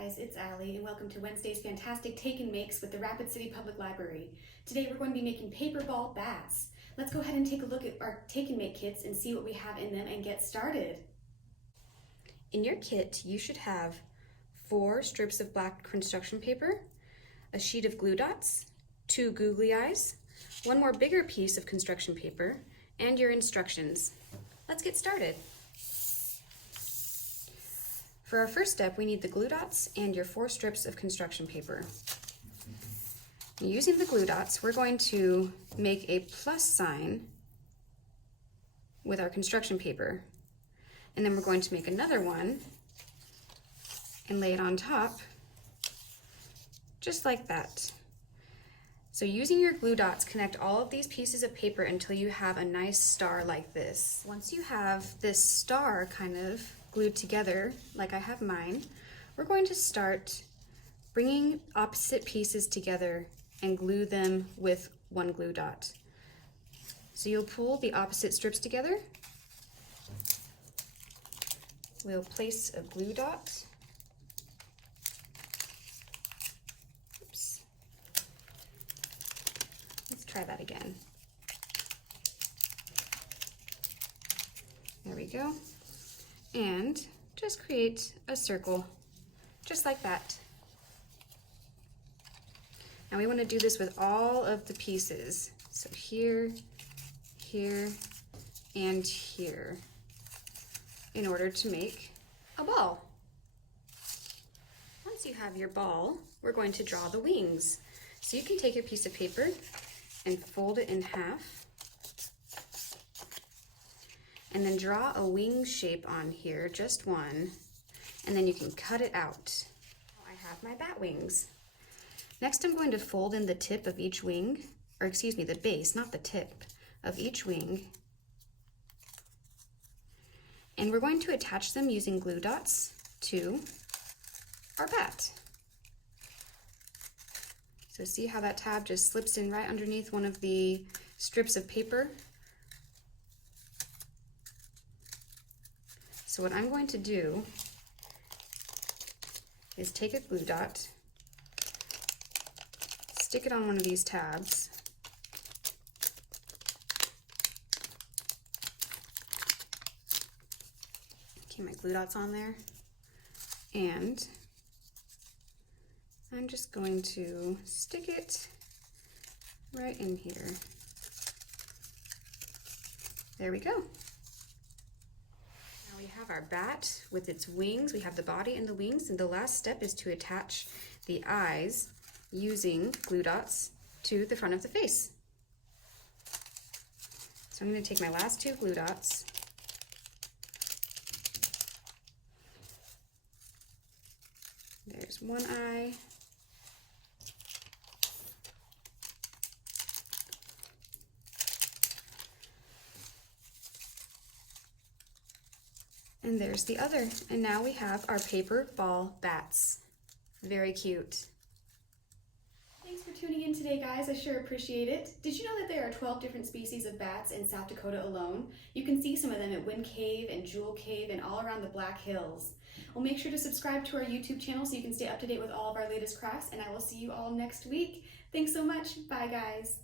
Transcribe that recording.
guys, it's Allie and welcome to Wednesday's Fantastic Take and Makes with the Rapid City Public Library. Today we're going to be making paper ball bats. Let's go ahead and take a look at our take and make kits and see what we have in them and get started. In your kit, you should have 4 strips of black construction paper, a sheet of glue dots, 2 googly eyes, 1 more bigger piece of construction paper, and your instructions. Let's get started. For our first step, we need the glue dots and your 4 strips of construction paper. Using the glue dots, we're going to make a plus sign with our construction paper. And then we're going to make another one and lay it on top, just like that. So using your glue dots, connect all of these pieces of paper until you have a nice star like this. Once you have this star kind of glued together, like I have mine, we're going to start bringing opposite pieces together and glue them with 1 glue dot. So you'll pull the opposite strips together. We'll place a glue dot. Oops. Let's try that again. There we go. And just create a circle, just like that. Now we want to do this with all of the pieces. So here, here, and here, in order to make a ball. Once you have your ball, we're going to draw the wings. So you can take your piece of paper and fold it in half, and then draw a wing shape on here, just one, and then you can cut it out. I have my bat wings. Next, I'm going to fold in the tip of each wing, or excuse me, the base, not the tip, of each wing. And we're going to attach them using glue dots to our bat. So see how that tab just slips in right underneath one of the strips of paper? So what I'm going to do is take a glue dot, stick it on one of these tabs, okay, my glue dot's on there, and I'm just going to stick it right in here. There we go. We have our bat with its wings. We have the body and the wings, and the last step is to attach the eyes using glue dots to the front of the face. So I'm going to take my last 2 glue dots, there's one eye, and there's the other. And now we have our paper ball bats. Very cute. Thanks for tuning in today, guys. I sure appreciate it. Did you know that there are 12 different species of bats in South Dakota alone? You can see some of them at Wind Cave and Jewel Cave and all around the Black Hills. Well, make sure to subscribe to our YouTube channel so you can stay up to date with all of our latest crafts, and I will see you all next week. Thanks so much. Bye, guys.